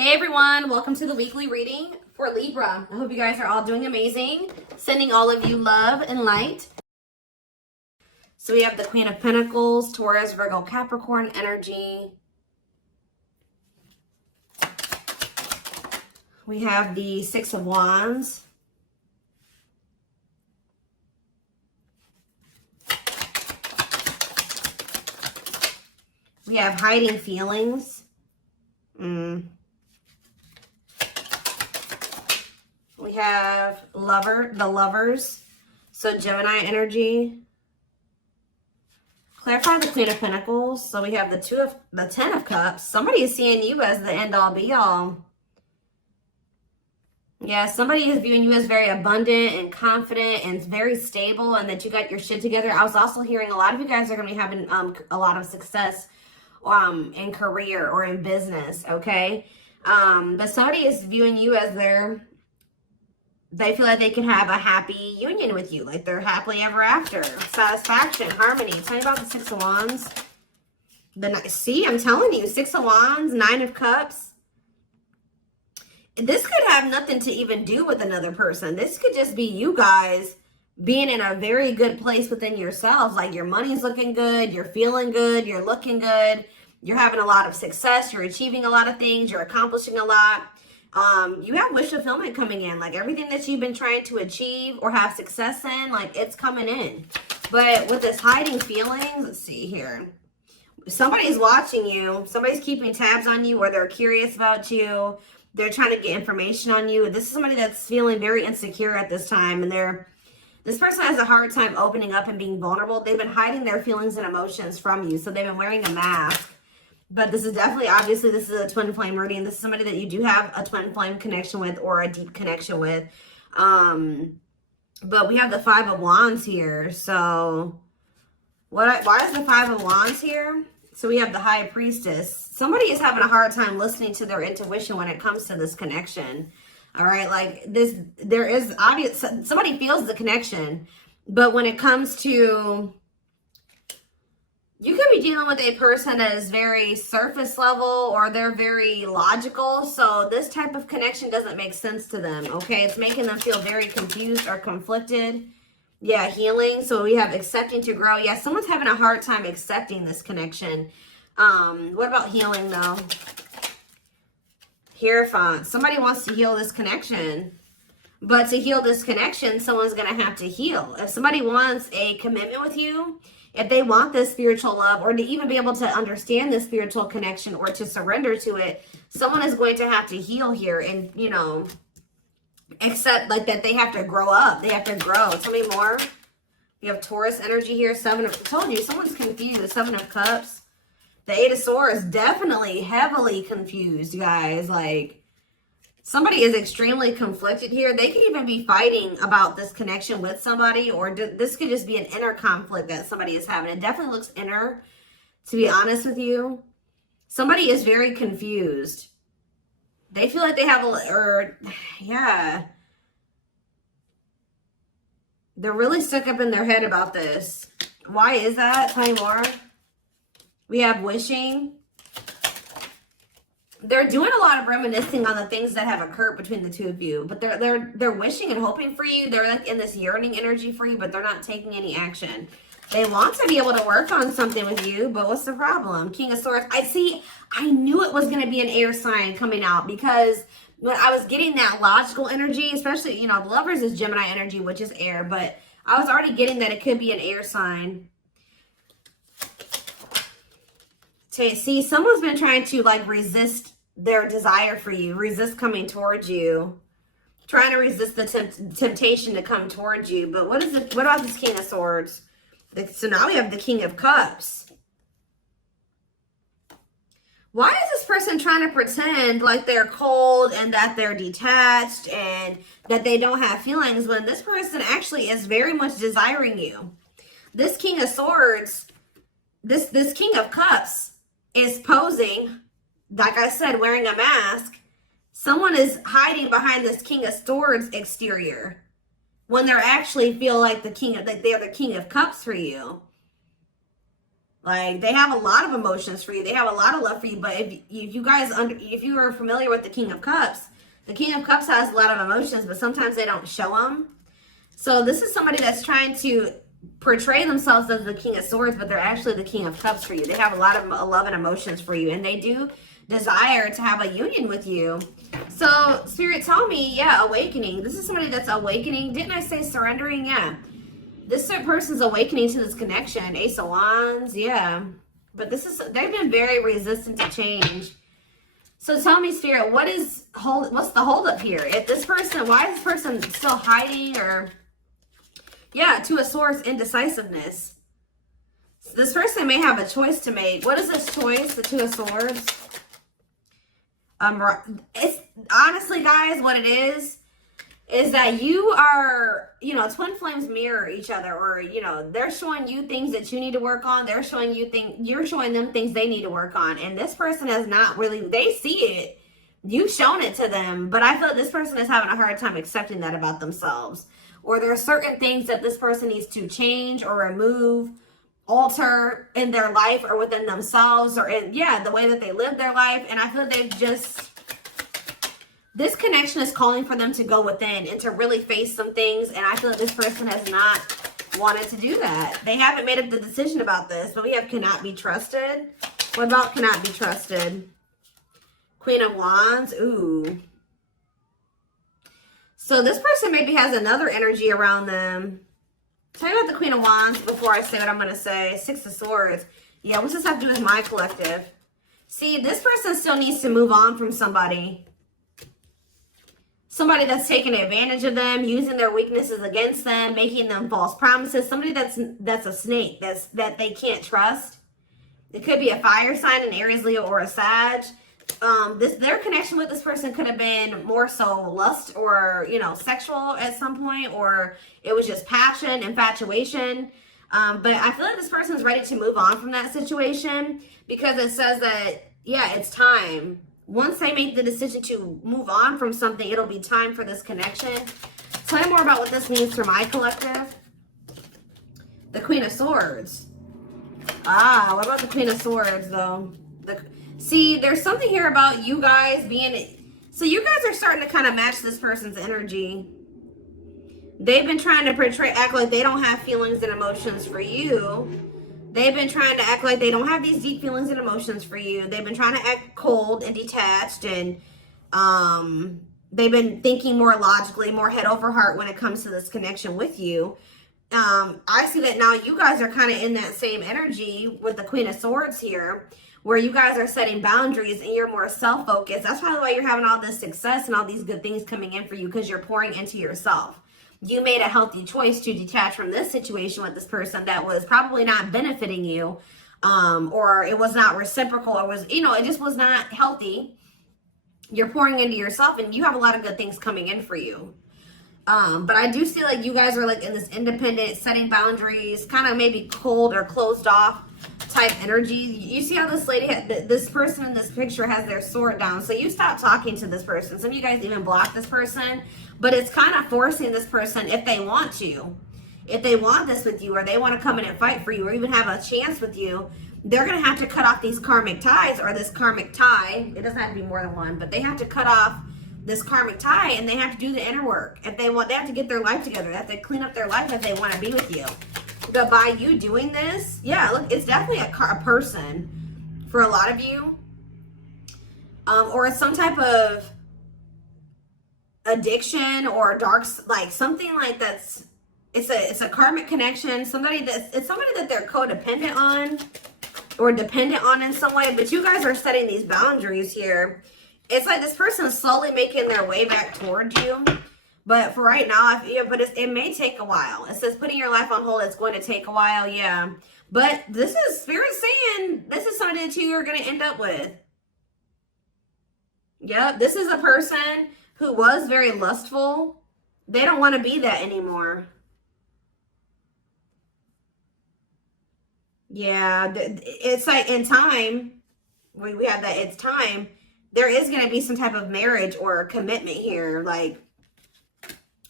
Hey everyone, welcome to the weekly reading for Libra. I hope you guys are all doing amazing. Sending all of you love and light. So we have the Queen of Pentacles, Taurus, Virgo, Capricorn energy. We have the Six of Wands. We have hiding feelings. We have the lovers. So Gemini energy. Clarify the Queen of Pentacles. So we have the Ten of Cups. Somebody is seeing you as the end all be all. Yeah, somebody is viewing you as very abundant and confident and very stable and that you got your shit together. I was also hearing a lot of you guys are going to be having a lot of success in career or in business, okay? But somebody is viewing you as they feel like they can have a happy union with you, like they're happily ever after. Satisfaction, harmony. Tell me about the Six of Wands. See, I'm telling you, Six of Wands, Nine of Cups. This could have nothing to even do with another person. This could just be you guys being in a very good place within yourselves. Like your money's looking good, you're feeling good, you're looking good, you're having a lot of success, you're achieving a lot of things, you're accomplishing a lot. You have wish fulfillment coming in, like everything that you've been trying to achieve or have success in, like it's coming in. But with this hiding feelings, let's see here. Somebody's watching you, somebody's keeping tabs on you, or they're curious about you. They're trying to get information on you. This is somebody that's feeling very insecure at this time, and this person has a hard time opening up and being vulnerable. They've been hiding their feelings and emotions from you, so they've been wearing a mask. But this is definitely, obviously, this is a twin flame reading. This is somebody that you do have a twin flame connection with or a deep connection with. But we have the Five of Wands here. So why is the Five of Wands here? So we have the High Priestess. Somebody is having a hard time listening to their intuition when it comes to this connection. All right, like this, there is obvious, somebody feels the connection. But when it comes to, you could be dealing with a person that is very surface level or they're very logical. So this type of connection doesn't make sense to them, okay? It's making them feel very confused or conflicted. Yeah, healing. So we have accepting to grow. Yeah, someone's having a hard time accepting this connection. What about healing though? Hierophant. Somebody wants to heal this connection. But to heal this connection, someone's going to have to heal. If somebody wants a commitment with you, if they want this spiritual love or to even be able to understand this spiritual connection or to surrender to it, someone is going to have to heal here and, you know, accept like that they have to grow up. They have to grow. Tell me more. We have Taurus energy here. I told you, someone's confused. Seven of Cups. The Eight of Swords, definitely heavily confused, guys. Like, somebody is extremely conflicted here. They could even be fighting about this connection with somebody, or this could just be an inner conflict that somebody is having. It definitely looks inner, to be honest with you. Somebody is very confused. They feel like they have yeah. They're really stuck up in their head about this. Why is that? Tell me more. We have wishing. They're doing a lot of reminiscing on the things that have occurred between the two of you, but they're wishing and hoping for you. They're like in this yearning energy for you, but they're not taking any action. They want to be able to work on something with you, but what's the problem? King of Swords. I knew it was going to be an air sign coming out because when I was getting that logical energy, especially, you know, the Lovers is Gemini energy, which is air, but I was already getting that it could be an air sign. See, someone's been trying to like resist their desire for you, resist coming towards you, trying to resist the temptation to come towards you. But what about this King of Swords? So now we have the King of Cups. Why is this person trying to pretend like they're cold and that they're detached and that they don't have feelings when this person actually is very much desiring you? This King of Swords, this King of Cups is posing, like I said, wearing a mask. Someone is hiding behind this King of Swords exterior when they're actually feel like they're the King of Cups for you. Like, they have a lot of emotions for you. They have a lot of love for you. But if you guys, if you are familiar with the King of Cups, the King of Cups has a lot of emotions, but sometimes they don't show them. So this is somebody that's trying to portray themselves as the King of Swords, but they're actually the King of Cups for you. They have a lot of love and emotions for you, and they do desire to have a union with you. So Spirit, tell me, yeah, awakening. This is somebody that's awakening. Didn't I say surrendering? Yeah. This person's awakening to this connection. Ace of Wands, yeah. But they've been very resistant to change. So tell me, Spirit, what's the holdup here? If this person, why is this person still hiding? Or, yeah, Two of Swords, indecisiveness. So this person may have a choice to make. What is this choice? The Two of Swords. It's honestly, guys, what it is that you are, you know, twin flames mirror each other, or, you know, they're showing you things that you need to work on. They're showing you you're showing them things they need to work on. And this person has not really, they see it. You've shown it to them, but I feel like this person is having a hard time accepting that about themselves. Or there are certain things that this person needs to change or remove, alter in their life or within themselves, or in, yeah, the way that they live their life. And I feel like they've just, this connection is calling for them to go within and to really face some things. And I feel like this person has not wanted to do that. They haven't made up the decision about this, but we have cannot be trusted. What about cannot be trusted? Queen of Wands. Ooh. So this person maybe has another energy around them. Tell me about the Queen of Wands before I say what I'm going to say. Six of Swords. Yeah, what's this have to do with my collective? See, this person still needs to move on from somebody. Somebody that's taking advantage of them, using their weaknesses against them, making them false promises. Somebody that's a snake, that they can't trust. It could be a fire sign, an Aries, Leo, or a Sag. Their connection with this person could have been more so lust or, you know, sexual at some point, or it was just passion, infatuation. But I feel like this person's ready to move on from that situation, because it says that, yeah, it's time. Once they make the decision to move on from something, it'll be time for this connection. Tell me more about what this means for my collective. The Queen of Swords. Ah, what about the Queen of Swords, though? See, there's something here about you guys being... So you guys are starting to kind of match this person's energy. They've been trying to act like they don't have feelings and emotions for you. They've been trying to act like they don't have these deep feelings and emotions for you. They've been trying to act cold and detached, and they've been thinking more logically, more head over heart when it comes to this connection with you. I see that now you guys are kind of in that same energy with the Queen of Swords here, where you guys are setting boundaries and you're more self-focused. That's probably why you're having all this success and all these good things coming in for you, because you're pouring into yourself. You made a healthy choice to detach from this situation with this person that was probably not benefiting you, or it was not reciprocal, or was, you know, it just was not healthy. You're pouring into yourself, and you have a lot of good things coming in for you. But I do see like you guys are like in this independent, setting boundaries, kind of maybe cold or closed off type energy. You see how this lady, this person in this picture has their sword down. So you stop talking to this person. Some of you guys even block this person, but it's kind of forcing this person, if they want to, if they want this with you, or they want to come in and fight for you, or even have a chance with you, they're going to have to cut off these karmic ties, or this karmic tie. It doesn't have to be more than one, but they have to cut off this karmic tie, and they have to do the inner work. If they want, they have to get their life together. They have to clean up their life if they want to be with you. But by you doing this, yeah, look, it's definitely a person for a lot of you, or it's some type of addiction or dark, like something like that's, it's a karmic connection. It's somebody that they're codependent on or dependent on in some way. But you guys are setting these boundaries here. It's like this person is slowly making their way back towards you. But for right now, it may take a while. It says putting your life on hold, it's going to take a while, yeah. But this is Spirit saying this is somebody that you are going to end up with. Yep, this is a person who was very lustful. They don't want to be that anymore. Yeah, it's like in time, we have that, it's time. There is going to be some type of marriage or commitment here, like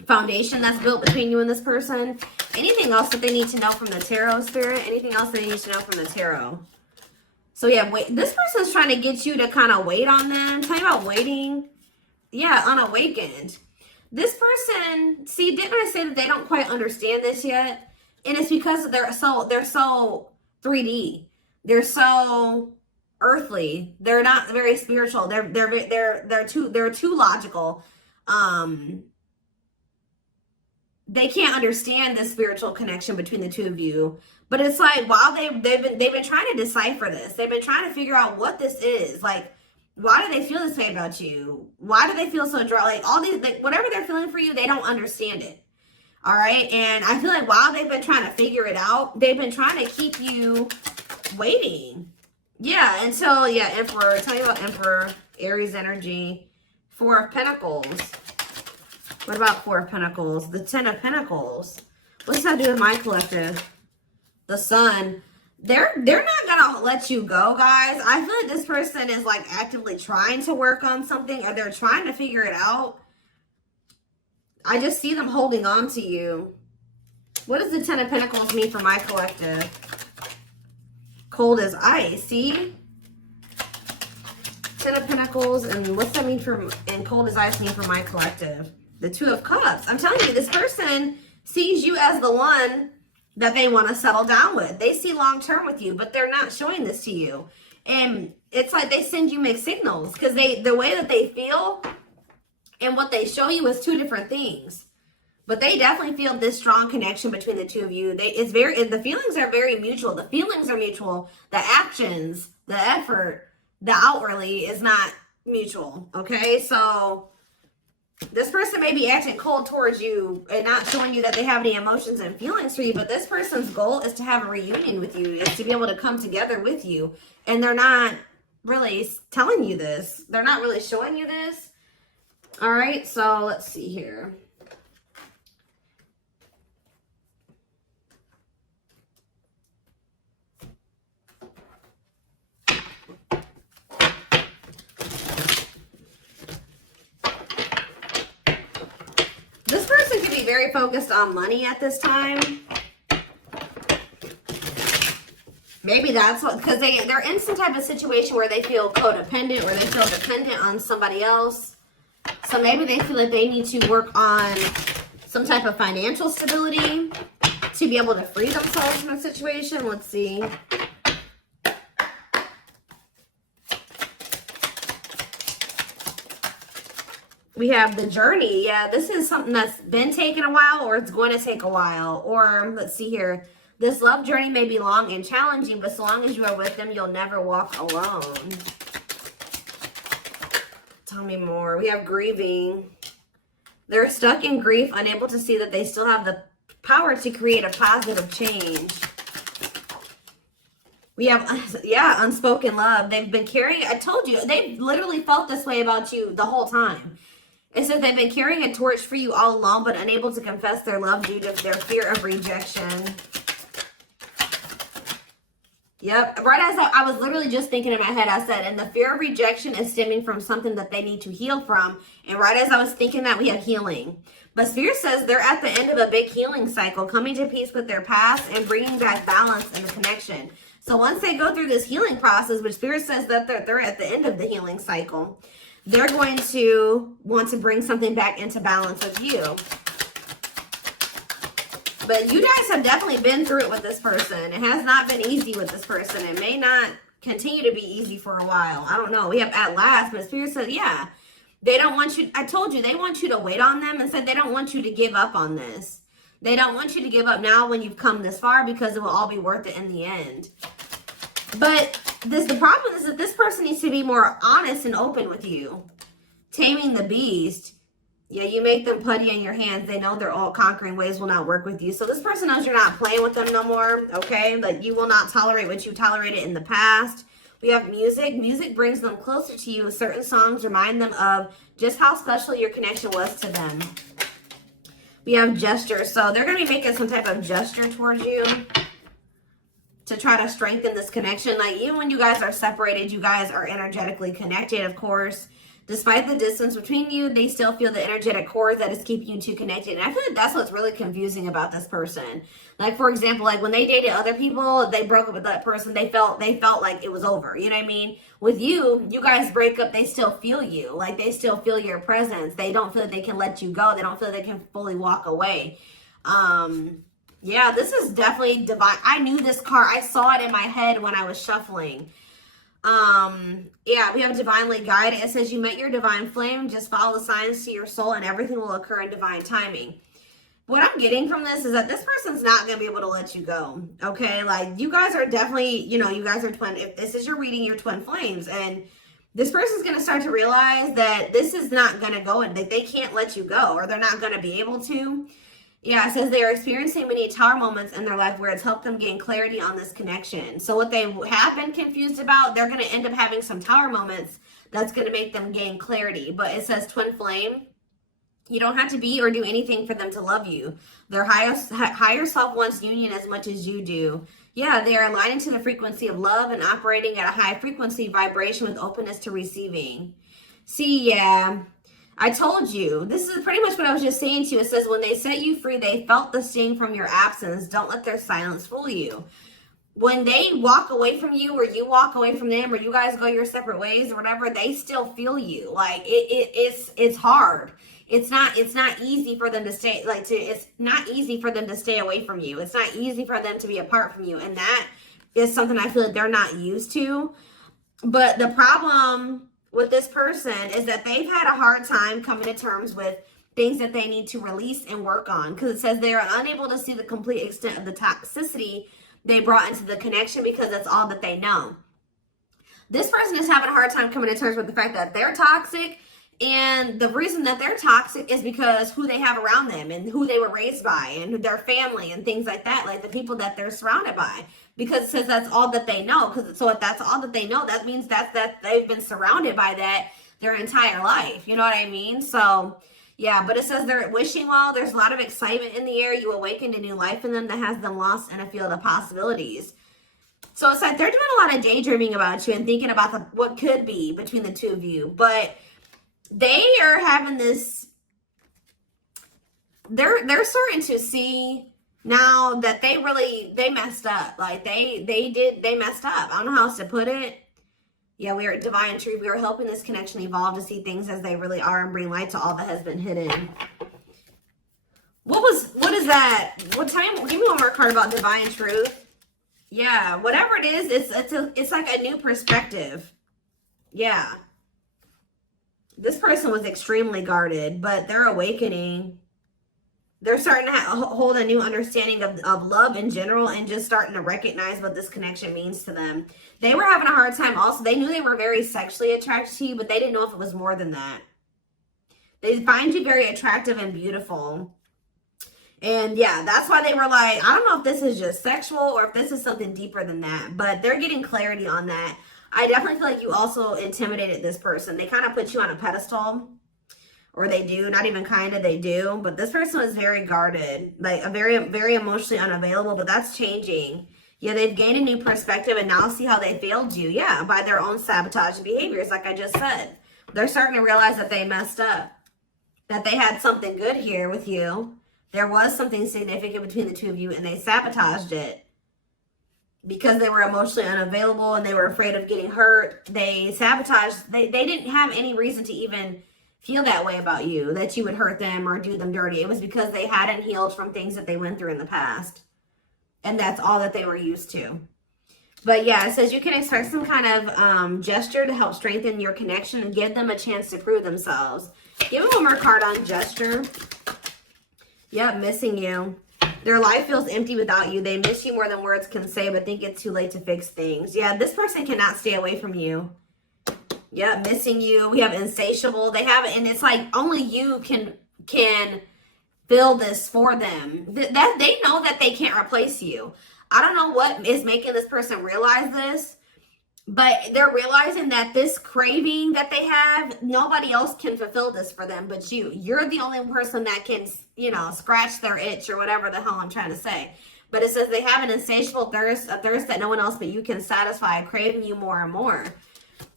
foundation that's built between you and this person. Anything else that they need to know from the tarot, Spirit? Anything else they need to know from the tarot? So yeah, wait. This person's trying to get you to kind of wait on them. Tell me about waiting. Yeah, unawakened. This person, see, didn't I say that they don't quite understand this yet? And it's because they're so 3D. They're so earthly. They're not very spiritual. They're too logical. They can't understand the spiritual connection between the two of you. But it's like, while they've been trying to decipher this. They've been trying to figure out what this is. Like, why do they feel this way about you? Why do they feel so dry? Like, all these, like, whatever they're feeling for you, they don't understand it. All right. And I feel like while they've been trying to figure it out, they've been trying to keep you waiting. Yeah. Until, yeah, Emperor. Tell me about Emperor, Aries energy, Four of Pentacles. What about Four of Pentacles? The Ten of Pentacles. What's that do with my collective? The Sun. They're not gonna let you go, guys. I feel like this person is like actively trying to work on something, or they're trying to figure it out. I just see them holding on to you. What does the Ten of Pentacles mean for my collective? Cold as ice. See? Ten of Pentacles, and what's that mean for, and cold as ice mean for my collective? The Two of Cups. I'm telling you, this person sees you as the one that they want to settle down with. They see long-term with you, but they're not showing this to you. And it's like they send you mixed signals, because the way that they feel and what they show you is two different things. But they definitely feel this strong connection between the two of you. The feelings are very mutual. The feelings are mutual. The actions, the effort, the outwardly is not mutual. Okay, so this person may be acting cold towards you and not showing you that they have any emotions and feelings for you, but this person's goal is to have a reunion with you, is to be able to come together with you. And they're not really telling you this. They're not really showing you this. All right, so let's see here. Very focused on money at this time. Maybe that's what, because they're in some type of situation where they feel codependent, or they feel dependent on somebody else. So maybe they feel like they need to work on some type of financial stability to be able to free themselves from the situation. Let's see. We have the journey. Yeah, this is something that's been taking a while, or it's going to take a while. Or let's see here. This love journey may be long and challenging, but so long as you are with them, you'll never walk alone. Tell me more. We have grieving. They're stuck in grief, unable to see that they still have the power to create a positive change. We have, yeah, unspoken love. They've been carrying, I told you, they've literally felt this way about you the whole time. It says they've been carrying a torch for you all along, but unable to confess their love due to their fear of rejection. Yep. Right as I was literally just thinking in my head, I said, and the fear of rejection is stemming from something that they need to heal from. And right as I was thinking that, we have healing. But Spirit says they're at the end of a big healing cycle, coming to peace with their past and bringing back balance and the connection. So once they go through this healing process, which Spirit says that they're at the end of the healing cycle, they're going to want to bring something back into balance with you. But you guys have definitely been through it with this person. It has not been easy with this person. It may not continue to be easy for a while. I don't know. We have at last, but Spirit said, yeah, they don't want you. I told you, they want you to wait on them, and said they don't want you to give up on this. They don't want you to give up now when you've come this far, because it will all be worth it in the end. But the problem is that this person needs to be more honest and open with you. Taming the beast. Yeah, you make them putty in your hands. They know their all-conquering ways will not work with you. So this person knows you're not playing with them no more, okay? Like, you will not tolerate what you tolerated in the past. We have music. Music brings them closer to you. Certain songs remind them of just how special your connection was to them. We have gestures. So they're going to be making some type of gesture towards you to try to strengthen this connection. Like, even when you guys are separated, you guys are energetically connected, of course. Despite the distance between you, they still feel the energetic cord that is keeping you two connected. And I feel like that's what's really confusing about this person. Like, for example, like when they dated other people, they broke up with that person, they felt like it was over. You know what I mean? With you, you guys break up, they still feel you. Like, they still feel your presence. They don't feel like they can let you go. They don't feel like they can fully walk away. Yeah, this is definitely divine. I knew this card. I saw it in my head when I was shuffling. Yeah, we have divinely guided. It says you met your divine flame. Just follow the signs to your soul and everything will occur in divine timing. What I'm getting from this is that this person's not going to be able to let you go. Okay. Like, you guys are definitely, you know, you guys are twin. If this is your reading, you're twin flames, and this person's going to start to realize that this is not going to go and they can't let you go, or they're not going to be able to. Yeah, it says they are experiencing many tower moments in their life where it's helped them gain clarity on this connection. So what they have been confused about, they're going to end up having some tower moments that's going to make them gain clarity. But it says twin flame. You don't have to be or do anything for them to love you. Their higher self wants union as much as you do. Yeah, they are aligning to the frequency of love and operating at a high frequency vibration with openness to receiving. See, yeah. I told you, this is pretty much what I was just saying to you. It says, when they set you free, they felt the sting from your absence. Don't let their silence fool you. When they walk away from you, or you walk away from them, or you guys go your separate ways or whatever, they still feel you. Like, it's hard. It's not easy for them to stay, it's not easy for them to stay away from you. It's not easy for them to be apart from you. And that is something I feel like they're not used to. But the problem with this person is that they've had a hard time coming to terms with things that they need to release and work on, because it says they are unable to see the complete extent of the toxicity they brought into the connection because that's all that they know. This person is having a hard time coming to terms with the fact that they're toxic, and the reason that they're toxic is because who they have around them and who they were raised by and their family and things like that, like the people that they're surrounded by. Because it says that's all that they know. So if that's all that they know, that means that they've been surrounded by that their entire life. You know what I mean? So, yeah, but it says they're wishing well. There's a lot of excitement in the air. You awakened a new life in them that has them lost in a field of possibilities. So it's like they're doing a lot of daydreaming about you and thinking about what could be between the two of you. But they are having this, they're starting to see now that they messed up. Like they messed up. I don't know how else to put it. Yeah, we are at divine truth. We are helping this connection evolve to see things as they really are and bring light to all that has been hidden. What is that? What time? Give me one more card about divine truth. Yeah, whatever it is, it's like a new perspective. Yeah. This person was extremely guarded, but they're awakening. They're starting to hold a new understanding of love in general and just starting to recognize what this connection means to them. They were having a hard time also. They knew they were very sexually attracted to you, but they didn't know if it was more than that. They find you very attractive and beautiful. And yeah, that's why they were like, I don't know if this is just sexual or if this is something deeper than that, but they're getting clarity on that. I definitely feel like you also intimidated this person. They kind of put you on a pedestal. Or they do, not even kind of, they do. But this person was very guarded, like a very, very emotionally unavailable, but that's changing. Yeah, they've gained a new perspective and now see how they failed you. Yeah, by their own sabotage behaviors, like I just said. They're starting to realize that they messed up, that they had something good here with you. There was something significant between the two of you and they sabotaged it. Because they were emotionally unavailable and they were afraid of getting hurt, they sabotaged. They didn't have any reason to even feel that way about you, that you would hurt them or do them dirty. It was because they hadn't healed from things that they went through in the past. And that's all that they were used to. But yeah, it says you can expect some kind of gesture to help strengthen your connection and give them a chance to prove themselves. Give them one more card on gesture. Yep, missing you. Their life feels empty without you. They miss you more than words can say, but think it's too late to fix things. Yeah, this person cannot stay away from you. Yeah, missing you. We have insatiable. They have it, and it's like only you can fill this for them. That they know that they can't replace you. I don't know what is making this person realize this, but they're realizing that this craving that they have, nobody else can fulfill this for them but you. You're the only person that can, you know, scratch their itch or whatever the hell I'm trying to say. But it says they have an insatiable thirst, a thirst that no one else but you can satisfy, craving you more and more.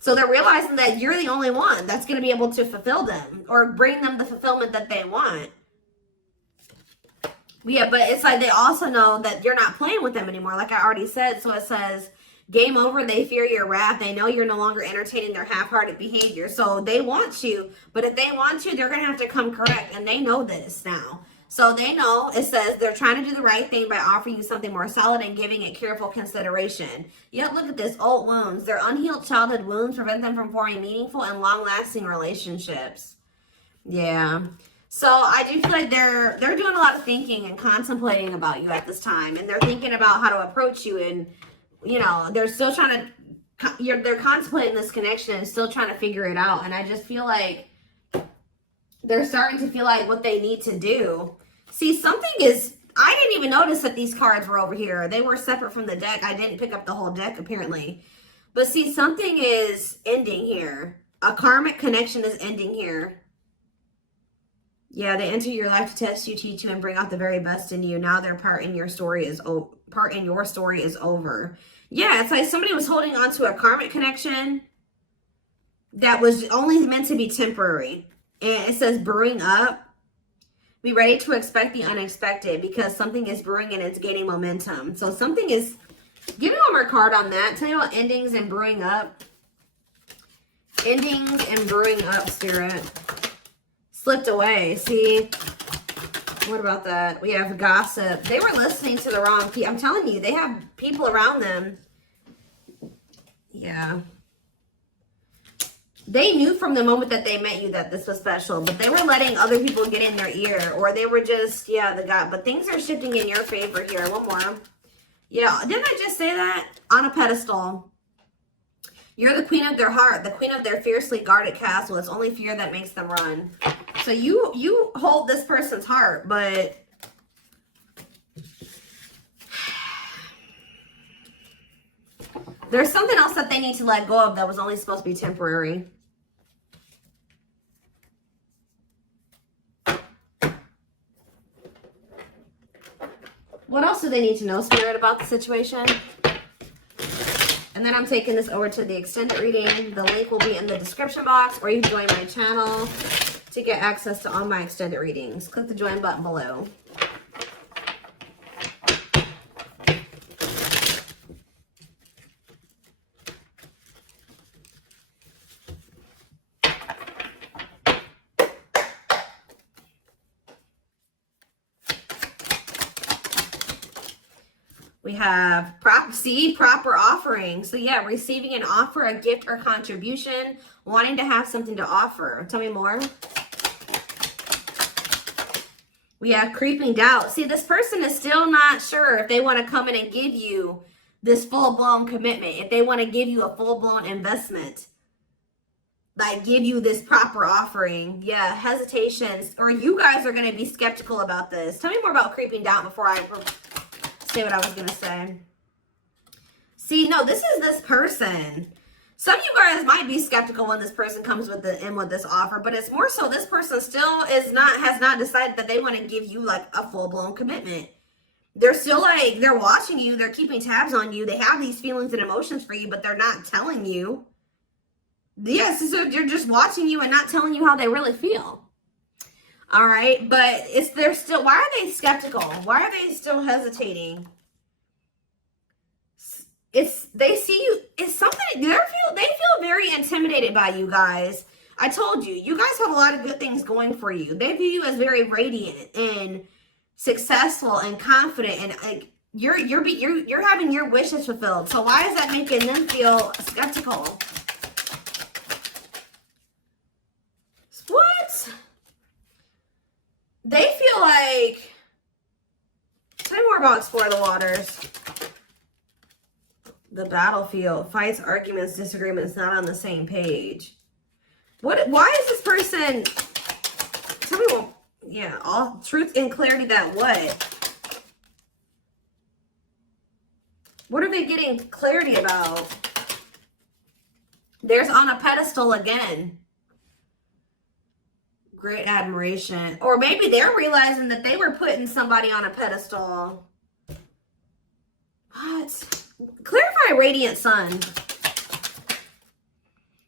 So they're realizing that you're the only one that's going to be able to fulfill them or bring them the fulfillment that they want. Yeah, but it's like they also know that you're not playing with them anymore, like I already said. So it says, game over, they fear your wrath. They know you're no longer entertaining their half-hearted behavior. So they want you, but if they want you, they're going to have to come correct. And they know this now. So they know, it says, they're trying to do the right thing by offering you something more solid and giving it careful consideration. Yet look at this, old wounds. Their unhealed childhood wounds prevent them from forming meaningful and long-lasting relationships. Yeah. So I do feel like they're doing a lot of thinking and contemplating about you at this time. And they're thinking about how to approach you. And, you know, they're still trying to, they're contemplating this connection and still trying to figure it out. And I just feel like they're starting to feel like what they need to do. See, something is, I didn't even notice that these cards were over here. They were separate from the deck. I didn't pick up the whole deck, apparently. But see, something is ending here. A karmic connection is ending here. Yeah, they enter your life to test you, teach you, and bring out the very best in you. Now their part in your story is over. Yeah, it's like somebody was holding on to a karmic connection that was only meant to be temporary. And it says brewing up. Be ready to expect the unexpected because something is brewing and it's gaining momentum. So something is, give me one more card on that. Tell me about endings and brewing up. Endings and brewing up, Spirit. Slipped away. See, what about that? We have gossip. They were listening to the wrong people. I'm telling you, they have people around them. Yeah. They knew from the moment that they met you that this was special, but they were letting other people get in their ear, or they were just, yeah, but things are shifting in your favor here. One more. Yeah, didn't I just say that? On a pedestal. You're the queen of their heart, the queen of their fiercely guarded castle. It's only fear that makes them run. So you hold this person's heart, but there's something else that they need to let go of that was only supposed to be temporary. What else do they need to know, Spirit, about the situation? And then I'm taking this over to the extended reading. The link will be in the description box, or you can join my channel to get access to all my extended readings. Click the join button below. We have proper offering. So yeah, receiving an offer, a gift, or contribution, wanting to have something to offer. Tell me more. We have creeping doubt. See, this person is still not sure if they want to come in and give you this full-blown commitment, if they want to give you a full-blown investment, like give you this proper offering. Yeah, hesitations, or you guys are going to be skeptical about this. Tell me more about creeping doubt before I say what I was going to say. See, no, this is this person. Some of you guys might be skeptical when this person comes with this offer, but it's more so this person still has not decided that they want to give you like a full-blown commitment. They're still like, they're watching you, they're keeping tabs on you, they have these feelings and emotions for you, but they're not telling you. Yes, so they're just watching you and not telling you how they really feel. All right, but they're still, why are they skeptical? Why are they still hesitating? They see you, it's something, they feel very intimidated by you guys. I told you, you guys have a lot of good things going for you. They view you as very radiant and successful and confident, and like you're having your wishes fulfilled. So why is that making them feel skeptical? What? They feel like, tell me more about Explore the Waters. The battlefield, fights, arguments, disagreements, not on the same page. Why is this person, tell me what, yeah, all truth and clarity that what? What are they getting clarity about? There's on a pedestal again. Great admiration. Or maybe they're realizing that they were putting somebody on a pedestal. What? Clarify radiant sun.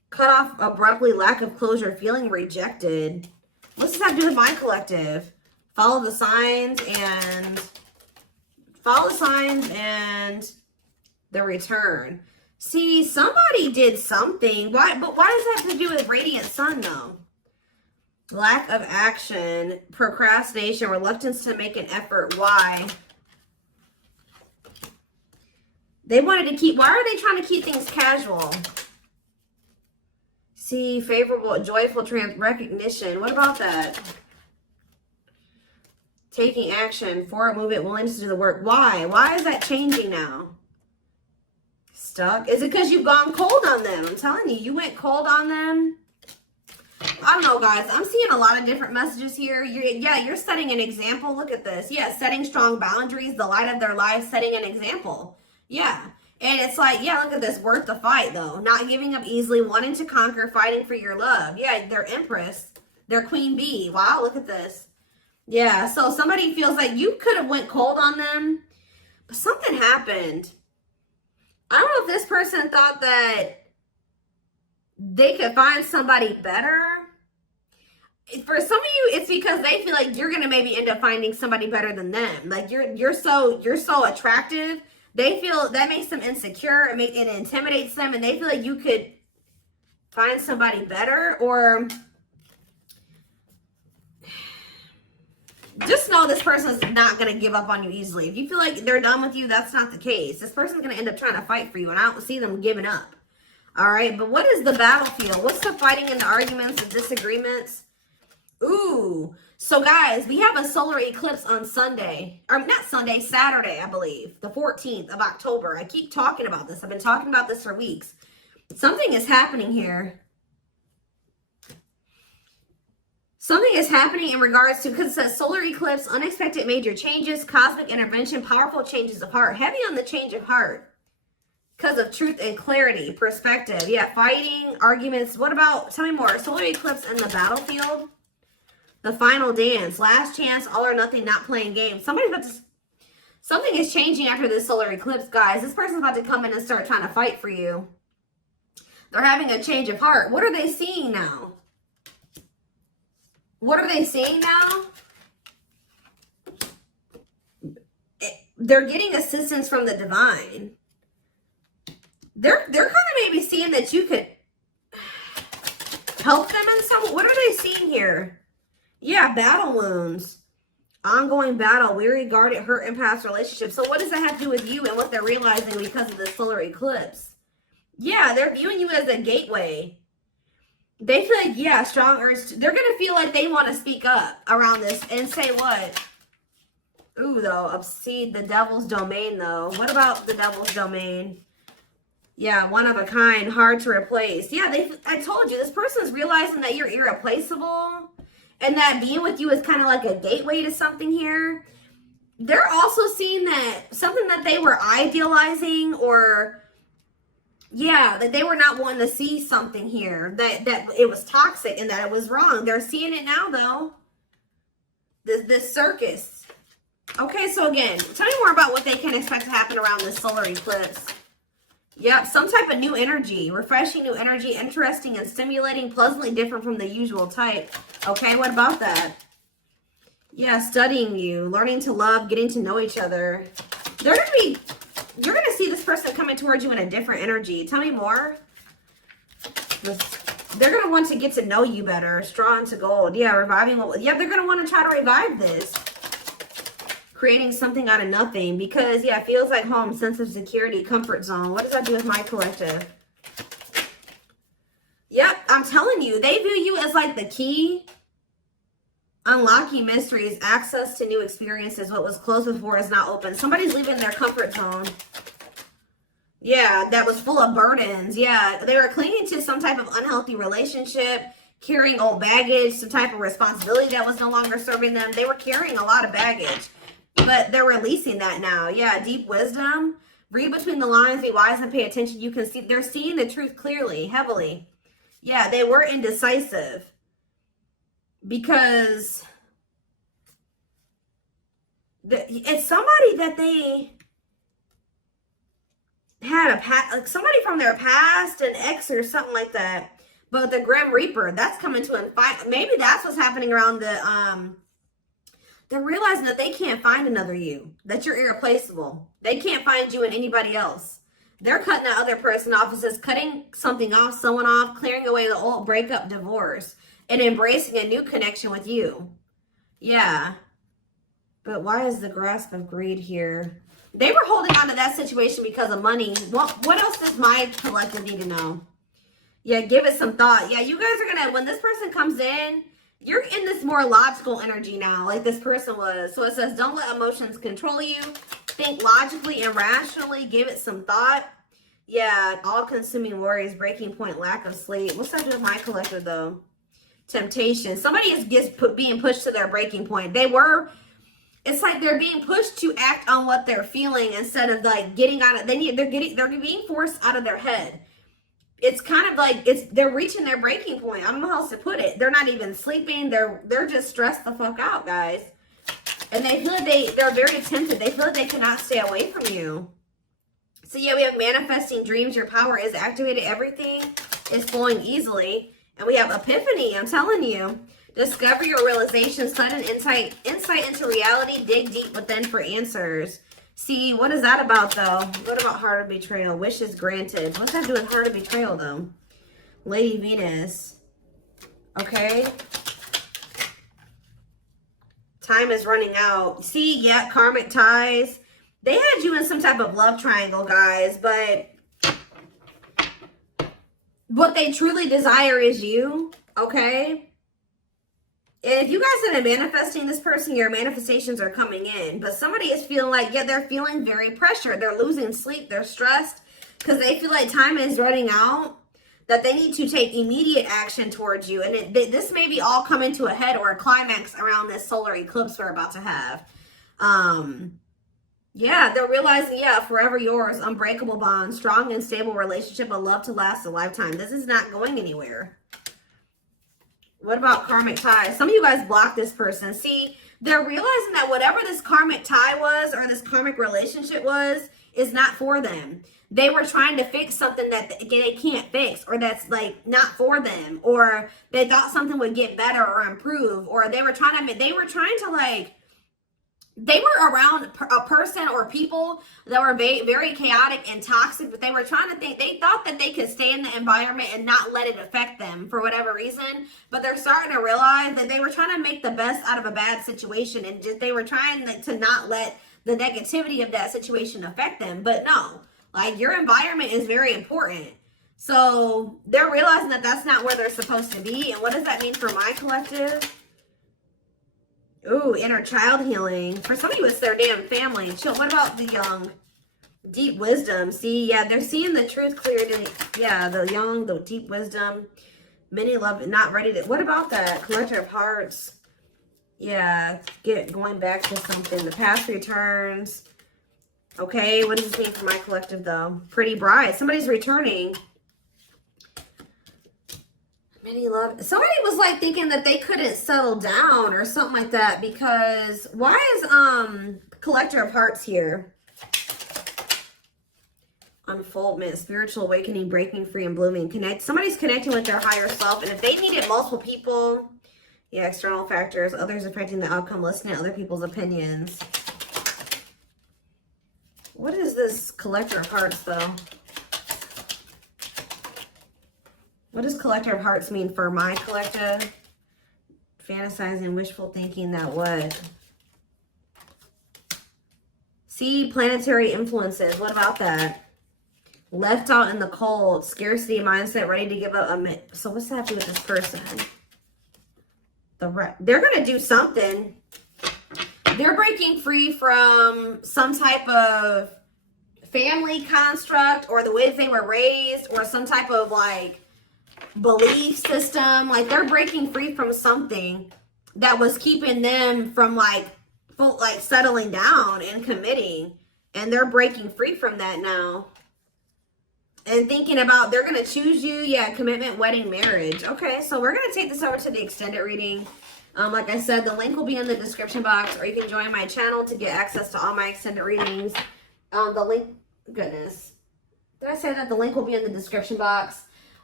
Cut off abruptly, lack of closure, feeling rejected. What's this have to do with my collective? Follow the signs and the return. See, somebody did something. Why? But why does that have to do with radiant sun though? Lack of action, procrastination, reluctance to make an effort. Why? They wanted to keep, why are they trying to keep things casual? See, favorable, joyful recognition. What about that? Taking action, forward movement, willingness to do the work. Why? Why is that changing now? Stuck? Is it because you've gone cold on them? I'm telling you, you went cold on them. I don't know, guys. I'm seeing a lot of different messages here. You're setting an example. Look at this. Yeah, setting strong boundaries, the light of their life, setting an example. Yeah. And it's like, yeah, look at this. Worth the fight, though. Not giving up easily, wanting to conquer, fighting for your love. Yeah, they're Empress. They're Queen Bee. Wow, look at this. Yeah, so somebody feels like you could have went cold on them, but something happened. I don't know if this person thought that they could find somebody better. For some of you, it's because they feel like you're gonna maybe end up finding somebody better than them. Like you're so attractive. They feel that makes them insecure. It intimidates them, and they feel like you could find somebody better. Or just know this person is not gonna give up on you easily. If you feel like they're done with you, that's not the case. This person's gonna end up trying to fight for you, and I don't see them giving up. All right, but what is the battlefield? What's the fighting and the arguments and disagreements? Ooh, so guys, we have a solar eclipse on Sunday, or not Sunday, Saturday, I believe, the 14th of October. I keep talking about this. I've been talking about this for weeks. Something is happening here. Something is happening in regards to, because it says solar eclipse, unexpected major changes, cosmic intervention, powerful changes of heart. Heavy on the change of heart. Because of truth and clarity, perspective. Yeah, fighting, arguments. What about, tell me more. Solar eclipse and the battlefield. The final dance. Last chance, all or nothing, not playing games. Somebody's about to, something is changing after this solar eclipse, guys. This person's about to come in and start trying to fight for you. They're having a change of heart. What are they seeing now? What are they seeing now? They're getting assistance from the divine. They're kind of maybe seeing that you could help them in some. What are they seeing here? Yeah, battle wounds. Ongoing battle, weary, guarded, hurt, and past relationships. So what does that have to do with you and what they're realizing because of the solar eclipse? Yeah, they're viewing you as a gateway. They feel like, yeah, strong urge. They're going to feel like they want to speak up around this and say what? Ooh, though, obsede the devil's domain, though. What about the devil's domain? Yeah, one of a kind, hard to replace. Yeah, I told you, this person's realizing that you're irreplaceable and that being with you is kind of like a gateway to something here. They're also seeing that something that they were idealizing, or yeah, that they were not wanting to see something here, that it was toxic and that it was wrong. They're seeing it now, though. This circus. Okay, so again, tell me more about what they can expect to happen around this solar eclipse. Yep, some type of new energy, refreshing new energy, interesting and stimulating, pleasantly different from the usual type. Okay, what about that? Yeah, studying you, learning to love, getting to know each other. You're going to see this person coming towards you in a different energy. Tell me more. They're going to want to get to know you better. Straw into gold. Yeah, reviving. Yeah, they're going to want to try to revive this. Creating something out of nothing, because yeah, it feels like home, sense of security, comfort zone. What does that do with my collective? Yep, I'm telling you, they view you as like the key. Unlocking mysteries, access to new experiences. What was closed before is not open. Somebody's leaving their comfort zone. Yeah, that was full of burdens. Yeah, they were clinging to some type of unhealthy relationship, carrying old baggage, some type of responsibility that was no longer serving them. They were carrying a lot of baggage. But they're releasing that now. Yeah, deep wisdom. Read between the lines, be wise and pay attention. You can see, they're seeing the truth clearly, heavily. Yeah, they were indecisive. Because it's somebody that they had like somebody from their past, an ex or something like that. But the Grim Reaper, that's coming to an fight. Maybe that's what's happening around they're realizing that they can't find another you, that you're irreplaceable. They can't find you in anybody else. They're cutting that other person off. It says cutting something off, someone off, clearing away the old breakup, divorce, and embracing a new connection with you. Yeah. But why is the grasp of greed here? They were holding on to that situation because of money. What else does my collective need to know? Yeah, give it some thought. Yeah, you guys are going to, when this person comes in, you're in this more logical energy now, like this person was. So it says, don't let emotions control you. Think logically and rationally. Give it some thought. Yeah, all-consuming worries, breaking point, lack of sleep. What's that do with my collective, though? Temptation. Somebody is being pushed to their breaking point. It's like they're being pushed to act on what they're feeling instead of like getting out of. They're being forced out of their head. It's kind of like they're reaching their breaking point. I don't know how else to put it. They're not even sleeping. They're just stressed the fuck out, guys. And they feel like they're very tempted. They feel like they cannot stay away from you. So yeah, we have manifesting dreams. Your power is activated. Everything is flowing easily. And we have epiphany. I'm telling you. Discover your realization. Sudden insight into reality. Dig deep within for answers. See, what is that about, though? What about heart of betrayal? Wishes granted. What's that do with heart of betrayal, though? Lady Venus. Okay. Time is running out. See, yeah, karmic ties. They had you in some type of love triangle, guys, but what they truly desire is you, okay? If you guys have been manifesting this person, your manifestations are coming in. But somebody is feeling like, yeah, they're feeling very pressured. They're losing sleep. They're stressed because they feel like time is running out, that they need to take immediate action towards you. And this may be all coming to a head or a climax around this solar eclipse we're about to have. Yeah, they're realizing, yeah, forever yours, unbreakable bond, strong and stable relationship, a love to last a lifetime. This is not going anywhere. What about karmic ties? Some of you guys blocked this person. See, they're realizing that whatever this karmic tie was or this karmic relationship was is not for them. They were trying to fix something that they can't fix, or that's like not for them, or they thought something would get better or improve, or they were trying to like, they were around a person or people that were very, very chaotic and toxic, but they were trying to think, they thought that they could stay in the environment and not let it affect them for whatever reason. But they're starting to realize that they were trying to make the best out of a bad situation, and just, they were trying to not let the negativity of that situation affect them. But no, like, your environment is very important. So they're realizing that that's not where they're supposed to be. And what does that mean for my collective? Ooh, inner child healing. For some of you, it's their damn family. Chill. What about the young? Deep wisdom. See, yeah, they're seeing the truth clearly. Yeah, the young, the deep wisdom. Many love, not ready to. What about that? Collector of hearts. Yeah, going back to something. The past returns. Okay, what does this mean for my collective, though? Pretty bride. Somebody's returning. Many love. Somebody was like thinking that they couldn't settle down or something like that, because why is collector of hearts here? Unfoldment, spiritual awakening, breaking free and blooming. Somebody's connecting with their higher self, and if they needed multiple people, yeah, external factors, others affecting the outcome, listening to other people's opinions. What is this collector of hearts, though? What does collector of hearts mean for my collective? Fantasizing, wishful thinking, that what? See, planetary influences. What about that? Left out in the cold. Scarcity mindset, ready to give up. So what's that have to do with this person? They're going to do something. They're breaking free from some type of family construct, or the ways they were raised, or some type of like belief system. Like, they're breaking free from something that was keeping them from like settling down and committing, and they're breaking free from that now and thinking about they're going to choose you. Yeah, commitment, wedding, marriage. Okay, so we're going to take this over to the extended reading. Like I said, the link will be in the description box, or you can join my channel to get access to all my extended readings. The link, goodness, did I say that? The link will be in the description box.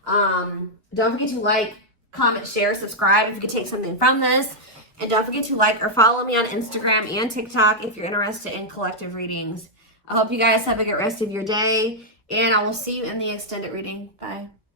Don't forget to like, comment, share, subscribe if you could take something from this. And don't forget to like or follow me on Instagram and TikTok if you're interested in collective readings. I hope you guys have a good rest of your day, and I will see you in the extended reading. Bye.